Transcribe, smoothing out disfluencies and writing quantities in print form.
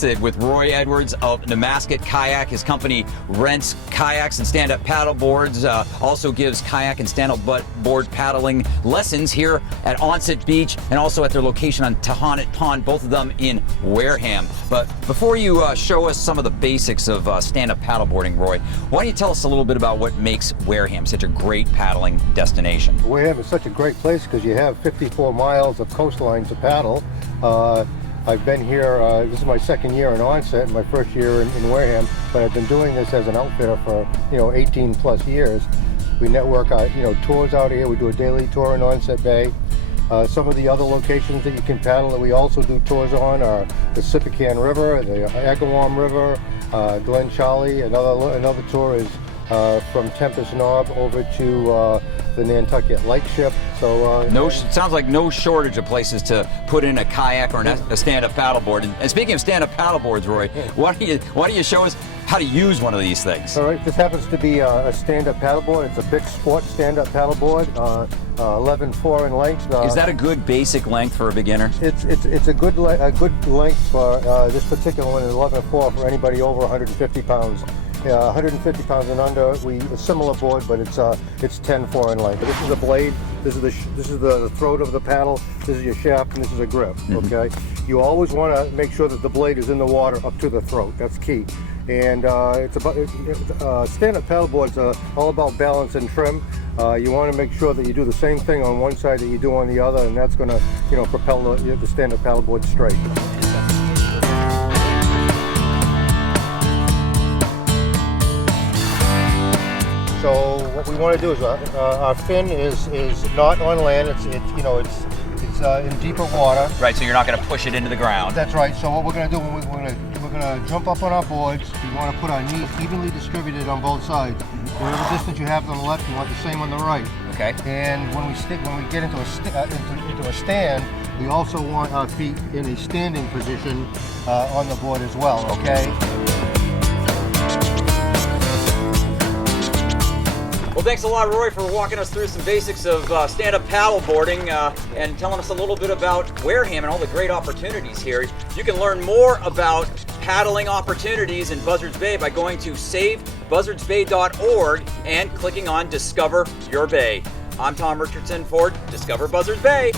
sit with Roy Edwards of Nemasket Kayak. His company rents kayaks and stand-up paddle boards, also gives kayak and stand-up board paddling lessons here at Onset Beach and also at their location on Tahonnet Pond, both of them in Wareham. But before you show us some of the basics of stand-up paddleboarding, Roy, why don't you tell us a little bit about what makes Wareham such a great paddling destination? Wareham is such a great place because you have 54 miles of coastline to paddle. I've been here, this is my second year in Onset, my first year in Wareham, but I've been doing this as an outfitter for 18 plus years. We network tours out here. We do a daily tour in Onset Bay. Some of the other locations that you can paddle that we also do tours on are the Sipican River, the Agawam River, Glen Charlie. Another tour is from Tempest Knob over to the Nantucket Lightship. So it sounds like no shortage of places to put in a kayak or a stand-up paddleboard. And speaking of stand-up paddleboards, Roy, why don't you show us how to use one of these things? All right, this happens to be a stand-up paddleboard. It's a big sport stand-up paddleboard, 11.4 in length. Is that a good basic length for a beginner? It's a good length for this particular one. Is 11.4 for anybody over 150 pounds. 150 pounds and under. A similar board, but it's 10.4 in length. This is a blade. This is the throat of the paddle. This is your shaft, and this is a grip. Okay. You always want to make sure that the blade is in the water up to the throat. That's key. And stand-up paddleboards are all about balance and trim. You want to make sure that you do the same thing on one side that you do on the other, and that's going to propel the stand-up paddleboard straight. So what we want to do is our fin is not on land. It's in deeper water. Right. So you're not going to push it into the ground. That's right. So what we're going to do, we're going to jump up on our boards. We want to put our knees evenly distributed on both sides. Whatever distance you have on the left, you want the same on the right. Okay. And when we get into a stand, we also want our feet in a standing position on the board as well. Okay. Well, thanks a lot, Roy, for walking us through some basics of stand-up paddleboarding and telling us a little bit about Wareham and all the great opportunities here. You can learn more about paddling opportunities in Buzzards Bay by going to savebuzzardsbay.org and clicking on Discover Your Bay. I'm Tom Richardson for Discover Buzzards Bay.